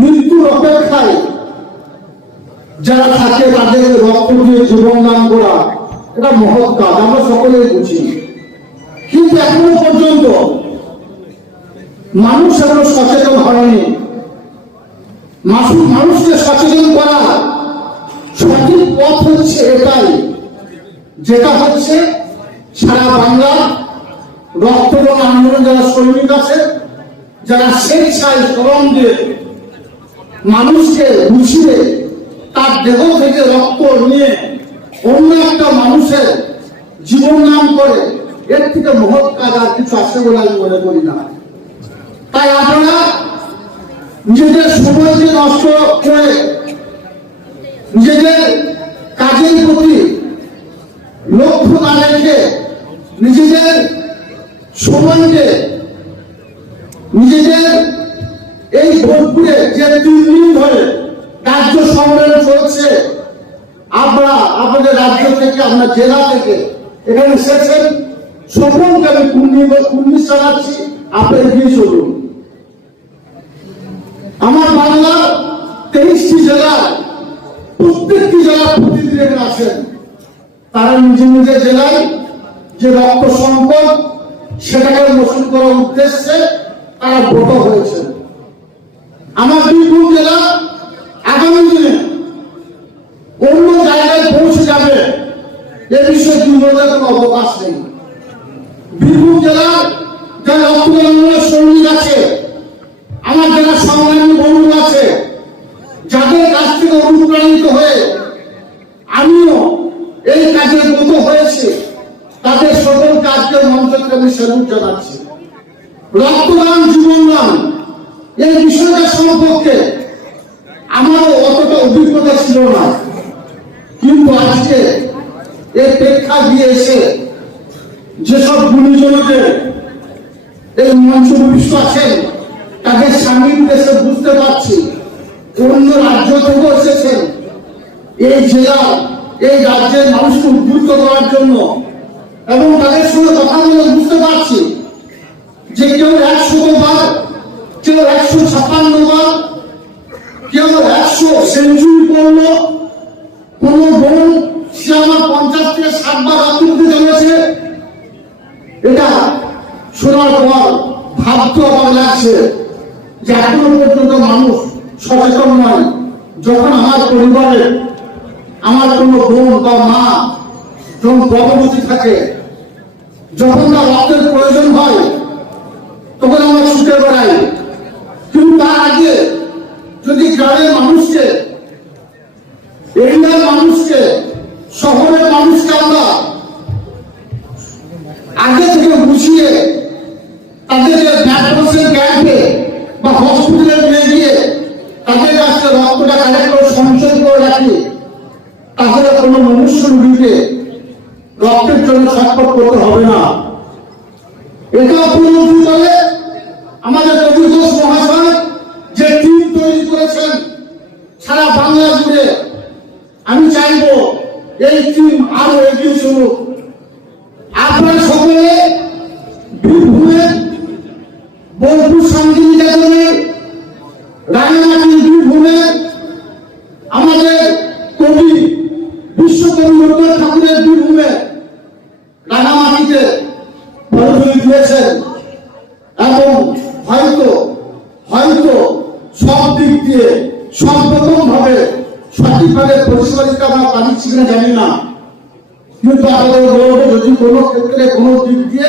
মৃত্যুর অপেক্ষায় যারা থাকে তাদের রক্ত দিয়ে জীবন দান করা, এটা মহৎ কাজ, আমরা সকলেই বুঝি। কিন্তু এখনও পর্যন্ত মানুষ এখনও সচেতন হয়নি। মানুষ মানুষকে সচেতন করা সঠিক পথ হচ্ছে এটাই, যেটা হচ্ছে সারা বাংলা রক্তদান আন্দোলন, যারা সৈনিক আছে, যারা স্বেচ্ছায় শ্রম দিয়ে মানুষকে বুঝিয়ে তার দেহ থেকে রক্ত নিয়ে অন্য একটা মানুষের জীবন নাম করে, এর থেকে মহৎ কাজ আর কিছু আছে বলে আমি মনে করি না। তাই আপনারা নিজেদের সময়কে নষ্ট করে নিজেদের কাজের প্রতি লক্ষ্য না রেখে নিজেদের সময়কে নিজেদের এই বোলপুরে যে তিন দিন ধরে রাজ্য সম্মেলন চলছে, আমরা আমাদের রাজ্য থেকে, আমরা জেলা থেকে, এখানে এসেছেন সকলকে আমি কুর্নি কুর্নি জানাচ্ছি আপনি এগিয়ে চলুন। আমার বাংলার তেইশটি জেলার প্রত্যেকটি জেলার প্রতিনিধি এখানে আছেন তারা নিজ নিজের জেলায় যে রক্ত সংকট, সেটাকে মোচন করার উদ্দেশ্যে তারা ব্রত হয়েছে আমার বীরভূম জেলা আগামী দিনে অন্য জায়গায় পৌঁছে যাবে। এ বিষয়ে দুর্বলের কোনো অবকাশ নেই। বীরভূম জেলার যারা রক্তদানের সৈনিক আছে, আমার যারা সংগ্রামী বন্ধু আছে, যাদের কাছ থেকে অনুপ্রাণিত হয়ে আমিও এই কাজে ব্রত হয়েছে, তাদের সকল কাজকে মঞ্চ থেকে আমি স্যালুট জানাচ্ছি। রক্তদান, জীবনদান এই বিষয়টা সম্পর্কে আমারও অতটা অভিজ্ঞতা ছিল না। কিন্তু আজকে এর প্রেক্ষা দিয়ে এসে যেসব গুণীজনদের এই মঞ্চ ভূমিষ্ঠ আছেন, তাদের সান্নিধ্যে এসে বুঝতে পারছি, অন্য রাজ্য থেকেও এসেছেন। এই জেলা, এই রাজ্যের মানুষকে উদ্বুদ্ধ করার জন্য এবং তাদের সঙ্গে কথা বলে বুঝতে পারছি যে কেউ একশো বার, কেউ একশো ছাপ্পান্ন সেঞ্চুরি করল। কোন বোন সে আমার পঞ্চাশ থেকে ষাট আত্মহত্যা জানিয়েছে। এটা শোনার পর ভাবতে অবাক লাগছে যে এখনও পর্যন্ত মানুষ সচেতন নয়। যখন আমার পরিবারে আমার কোনো বোন বা মা যখন গর্ভবতী থাকে, যখন তার রক্তের প্রয়োজন হয়, তখন আমরা ছুটে বেড়াই। কিন্তু তার আগে যদি গ্রামের মানুষকে এরিয়ার মানুষকে শহরের মানুষকে আমরা আগে থেকে বুঝিয়ে তাদেরকে ব্যাকরসের ক্যাম্পে বা হসপিটালে নিয়ে গিয়ে তাদের রক্তটা কালেক্ট করে সঞ্চয় করে রাখি, তাহলে কোনো মনুষ্য রুগীকে রক্তের জন্য করতে হবে না। এটা উপলব্ধি করে আমাদের মহাশয় যে টিম তৈরি করেছেন সারা বাংলা জুড়ে। আমি চাইব এই টিম আরও এগিয়ে চলুক। আপনারা সকলে বীরভূমে বোলপুর শান্তিনিকেতনে রাঙামাটি বীরভূমে আমাদের কবি রবীন্দ্রনাথ ঠাকুরের বীরভূমে রাঙামাটিতে বড়জোর দিয়েছেন এবং হয়তো হয়তো সব দিক দিয়ে সব ভাবে সঠিকভাবে পরিষেবা আমরা পাচ্ছি কিনা জানি না। কিন্তু আমাদের যদি কোনো ক্ষেত্রে কোনো দিক দিয়ে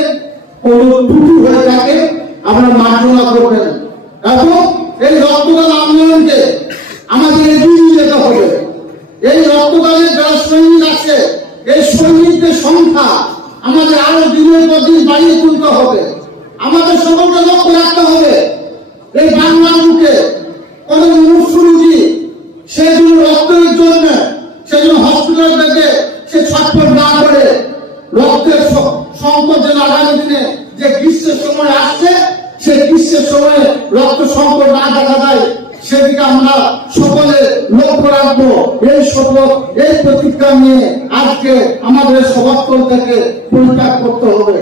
কোনো ত্রুটি হয়ে থাকে আমরা মার্জনা করবেন। এবং এই রক্তদান আন্দোলনকে আমাদের এগিয়ে নিয়ে যেতে হবে এই রক্তদানের যারা সৈনিক আছে এই সৈনিকদের সংখ্যা আমাদের আরও দিনের পর দিন বাড়িয়ে তুলতে হবে। আমাদের সকলকে লক্ষ্য রাখতে হবে। এই বাংলার জন্য রক্তের জন্য জন্য হসপিটাল থেকে সে ছটফট না করে। রক্তের স- সংকট যেন আগামী দিনে যে গ্রীষ্মের সময় আসছে, সেই গ্রীষ্মের সময় রক্ত সংকট না দেখা যায়। সেদিকে আমরা সকলে লক্ষ্য রাখব। এই শপথ, এই প্রতিজ্ঞা নিয়ে আজকে আমাদের সভাস্থল থেকে পরিত্যাগ করতে হবে।